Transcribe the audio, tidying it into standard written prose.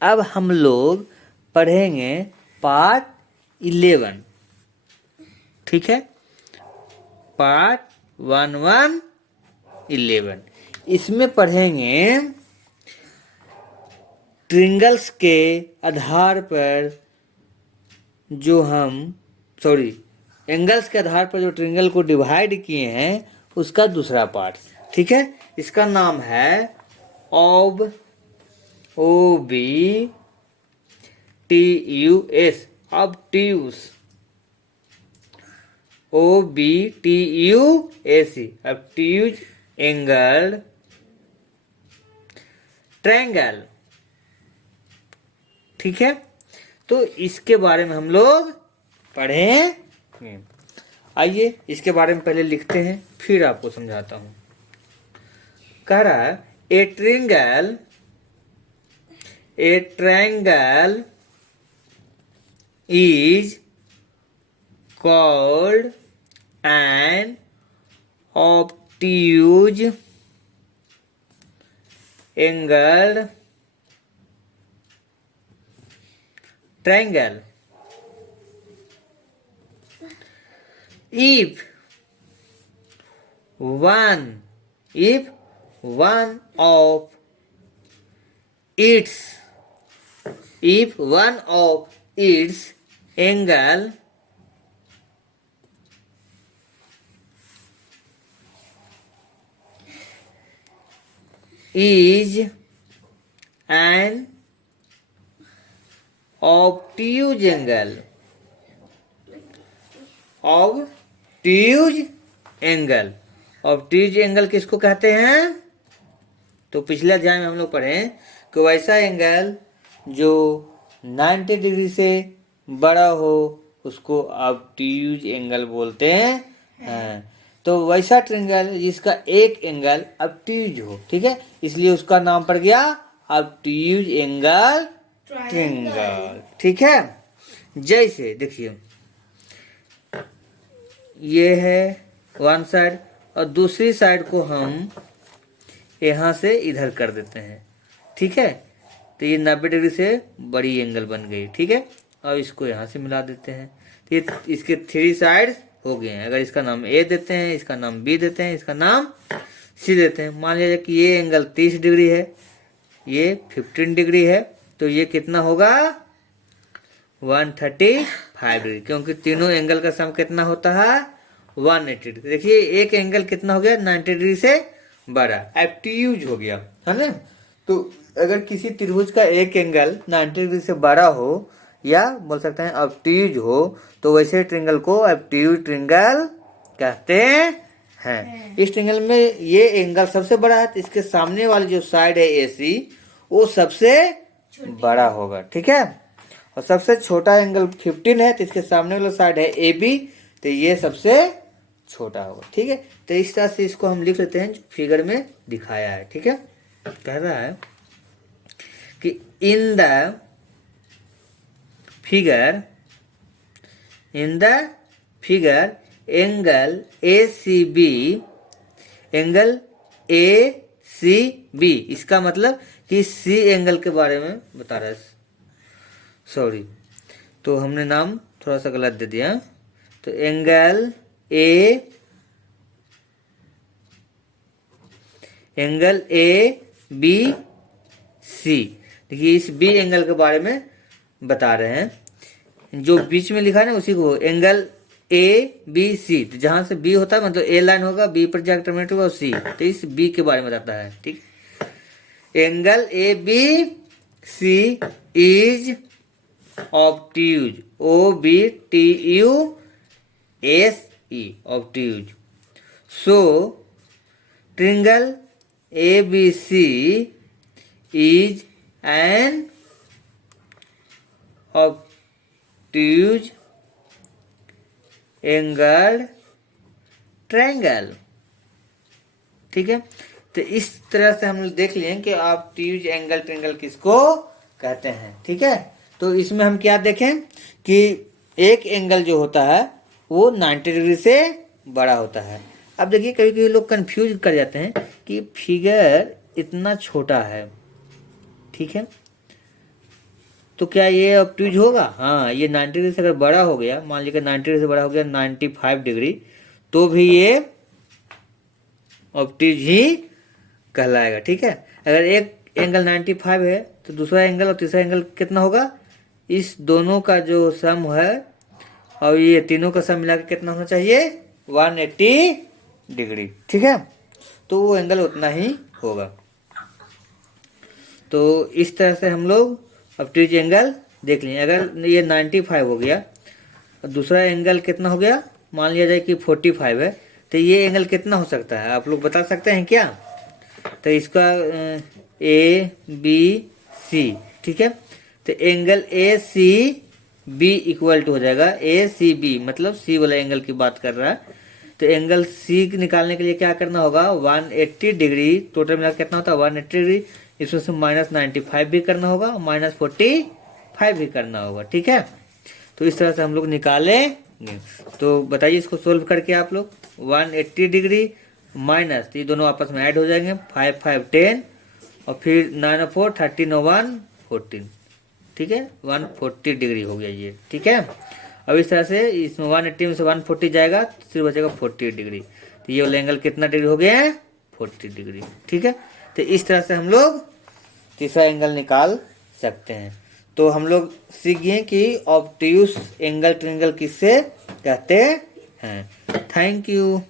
अब हम लोग पढ़ेंगे पार्ट 11, ठीक है। पार्ट 11 इसमें पढ़ेंगे ट्रिंगल्स के आधार पर जो एंगल्स के आधार पर जो ट्रिंगल को डिवाइड किए हैं उसका दूसरा पार्ट, ठीक है। इसका नाम है OBTUS, obtuse, OBTUAC, obtuse angle triangle, ठीक है। तो इसके बारे में हम लोग पढ़ेंगे। आइए इसके बारे में पहले लिखते हैं, फिर आपको समझाता हूं। कह रहा है ए triangle is called an obtuse angle triangle if one of its angle is an obtuse angle, obtuse angle किसको कहते हैं? तो पिछले अध्याय में हम लोग पढ़े कि वैसा एंगल जो 90 डिग्री से बड़ा हो उसको ऑब्ट्यूज एंगल बोलते हैं। तो वैसा ट्रायंगल जिसका एक एंगल ऑब्ट्यूज हो, ठीक है, इसलिए उसका नाम पड़ गया ऑब्ट्यूज एंगल ट्रायंगल, ठीक है। जैसे देखिए ये है वन साइड और दूसरी साइड को हम यहाँ से इधर कर देते हैं, ठीक है। तो ये 90 डिग्री से बड़ी एंगल बन गई, ठीक है। और इसको यहाँ से मिला देते हैं, तो ये इसके 3 साइड्स हो गए हैं। अगर इसका नाम A देते हैं, इसका नाम B देते हैं, इसका नाम C देते हैं। मान लीजिए कि ये एंगल 30 डिग्री है, ये 15 डिग्री है, तो ये कितना होगा 135 डिग्री, क्योंकि तीनों एंगल का सम कितना होता है 180 डिग्री। देखिए एक एंगल कितना हो गया 90 डिग्री से बड़ा, ऑब्ट्यूज हो गया, है ना। तो अगर किसी त्रिभुज का एक एंगल 90 डिग्री से बड़ा हो या बोल सकते हैं ऑब्ट्यूज हो, तो वैसे ट्रायंगल को ऑब्ट्यूज ट्रायंगल कहते हैं। इस ट्रायंगल में ये एंगल सबसे बड़ा है, तो इसके सामने वाली जो साइड है AC वो सबसे बड़ा होगा, ठीक है। और सबसे छोटा एंगल 15 है, तो इसके सामने वाला साइड है AB, तो ये सबसे छोटा होगा, ठीक है। तो इस तरह से इसको हम लिख लेते हैं जो फिगर में दिखाया है, ठीक है। कह रहा है कि in the figure angle ACB, इसका मतलब कि C एंगल के बारे में बता रहा है, सॉरी, तो हमने नाम थोड़ा सा गलत दे दिया। तो एंगल ABC, देखिए इस B एंगल के बारे में बता रहे हैं। जो बीच में लिखा है ना उसी को एंगल ABC, तो जहां से B होता है मतलब A लाइन होगा, B पर जाकर टर्मिनेट होगा C, तो इस B के बारे में बताता है, ठीक। Angle ABC is obtuse, OBTUSE, obtuse. So triangle ABC is an obtuse angled triangle, ठीक है। तो इस तरह से हम देख लिए कि ऑब्ट्यूज एंगल ट्रायंगल किसको कहते हैं, ठीक है। तो इसमें हम क्या देखें कि एक एंगल जो होता है वो 90 डिग्री से बड़ा होता है। अब देखिए कभी कभी लोग कंफ्यूज कर जाते हैं कि फिगर इतना छोटा है, ठीक है, तो क्या ये ऑब्ट्यूज होगा? हाँ, ये 90 डिग्री से अगर बड़ा हो गया, मान लीजिए 90 डिग्री से बड़ा हो गया 95 डिग्री, तो भी ये ऑब्ट्यूज ही कहलाएगा। ठीक है, अगर एक एंगल 95 है तो दूसरा एंगल और तीसरा एंगल कितना होगा? इस दोनों का जो सम है और ये तीनों का सम मिलाकर कितना होना चाहिए? 180 डिग्री। ठीक है, तो वो एंगल उतना ही होगा। तो इस तरह से हम लोग ऑब्ट्यूज एंगल देख लिए। अगर ये 95 हो गया और दूसरा एंगल कितना हो गया, मान लिया जाए कि 45 है, तो ये एंगल कितना हो सकता है? आप लोग बता सकते हैं क्या? तो इसका ए बी सी, ठीक है, तो angle A C B equal to हो जाएगा ए सी बी, मतलब सी वाला एंगल की बात कर रहा है। तो एंगल सी निकालने के लिए क्या करना होगा? 180 डिग्री, टोटल मिला कितना होता है? 180 डिग्री, इसमें से -95 भी करना होगा, -45 भी करना होगा। ठीक है, तो इस तरह से हम लोग निकालेंगे। तो बताइए इसको सोल्व करके आप लोग। 180 डिग्री माइनस, ये दोनों आपस में ऐड हो जाएंगे, 5 5 10 और फिर 9 और 4 13 और 1 14। ठीक है, 140 डिग्री हो गया ये। ठीक है, अब इस तरह से इसमें 180 में से 140 जाएगा तो सिर्फ बचेगा 40 डिग्री। तो ये वाला एंगल कितना डिग्री हो गया है? 40 डिग्री। ठीक है, तो इस तरह से हम लोग तीसरा एंगल निकाल सकते हैं। तो हम लोग सीख गए कि ऑब्ट्यूज एंगल ट्रायंगल किससे कहते हैं। Thank you.